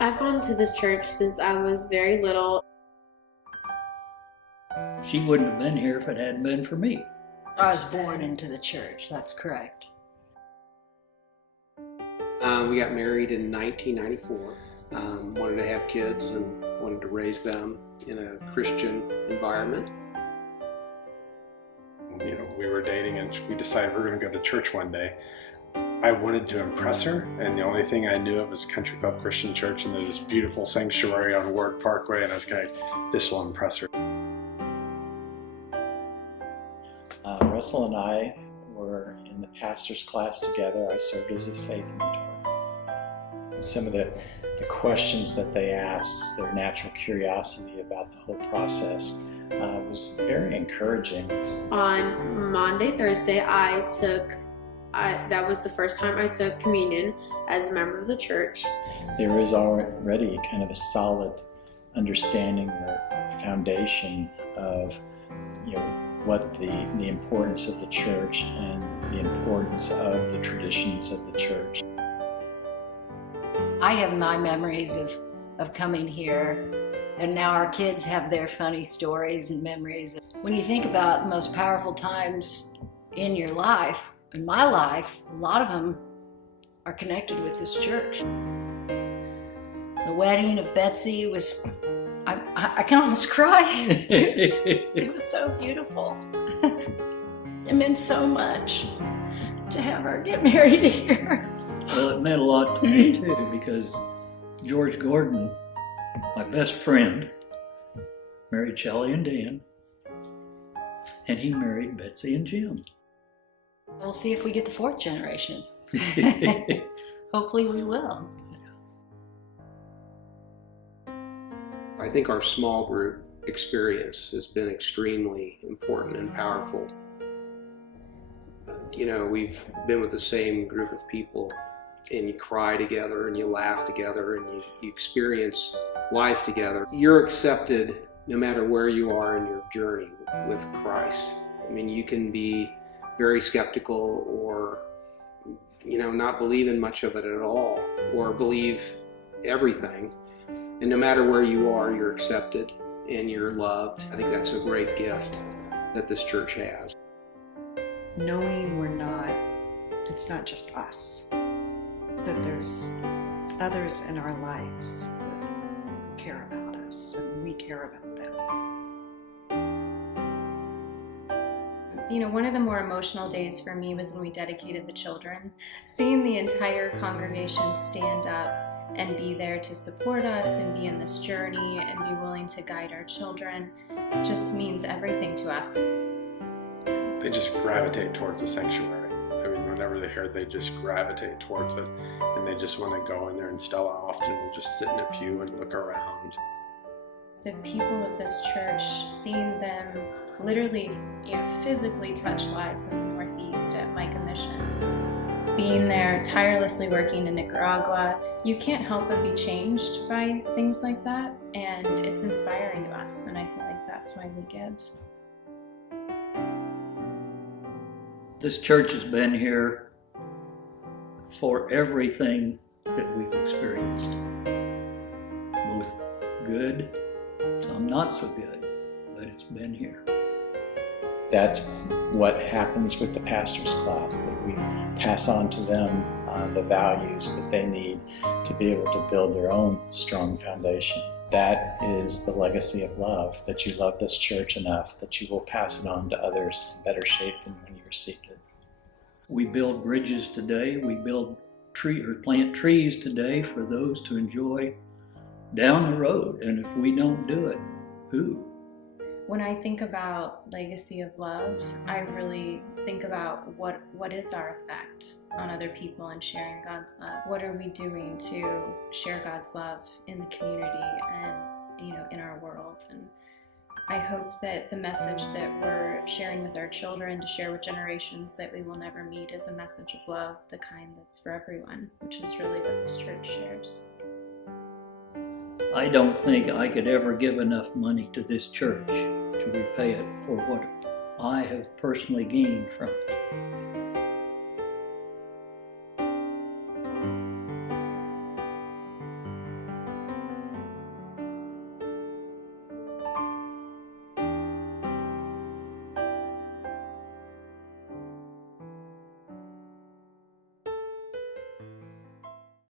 I've gone to this church since I was very little. She wouldn't have been here if it hadn't been for me. I was born into the church, that's correct. We got married in 1994. Wanted to have kids and wanted to raise them in a Christian environment. You know, we were dating and we decided we were going to go to church one day. I wanted to impress her, and the only thing I knew of was Country Club Christian Church, and there's this beautiful sanctuary on Ward Parkway, and I was like, this will impress her. Russell and I were in the pastor's class together. I served as his faith mentor. Some of the questions that they asked, their natural curiosity about the whole process was very encouraging. On Monday, Thursday, that was the first time I took communion as a member of the church. There is already kind of a solid understanding or foundation of, what the importance of the church and the importance of the traditions of the church. I have my memories of coming here, and now our kids have their funny stories and memories. When you think about the most powerful times in your life, in my life, a lot of them are connected with this church. The wedding of Betsy was, I can almost cry. It was so beautiful. It meant so much to have her get married here. Well, it meant a lot to me too, because George Gordon, my best friend, married Shelley and Dan, and he married Betsy and Jim. We'll see if we get the fourth generation. Hopefully we will. I think our small group experience has been extremely important and powerful. We've been with the same group of people, and you cry together and you laugh together and you experience life together. You're accepted no matter where you are in your journey with Christ. I mean, you can be very skeptical or, not believe in much of it at all, or believe everything. And no matter where you are, you're accepted and you're loved. I think that's a great gift that this church has. Knowing it's not just us, that there's others in our lives that care about us and we care about them. One of the more emotional days for me was when we dedicated the children. Seeing the entire congregation stand up and be there to support us and be in this journey and be willing to guide our children just means everything to us. They just gravitate towards the sanctuary. I mean, whenever they're here, they just gravitate towards it, and they just want to go in there. And Stella often will just sit in a pew and look around. The people of this church, seeing them literally, physically touch lives in the Northeast at Micah Missions, being there tirelessly working in Nicaragua, you can't help but be changed by things like that, and it's inspiring to us, and I feel like that's why we give. This church has been here for everything that we've experienced, both good, some not so good, but it's been here. That's what happens with the pastor's class, that we pass on to them the values that they need to be able to build their own strong foundation. That is the legacy of love, that you love this church enough that you will pass it on to others in better shape than when you received it. We build bridges today, we plant trees today for those to enjoy down the road, and if we don't do it, who? When I think about legacy of love, I really think about what is our effect on other people and sharing God's love. What are we doing to share God's love in the community and in our world? And I hope that the message that we're sharing with our children to share with generations that we will never meet is a message of love, the kind that's for everyone, which is really what this church shares. I don't think I could ever give enough money to this church to repay it for what I have personally gained from it.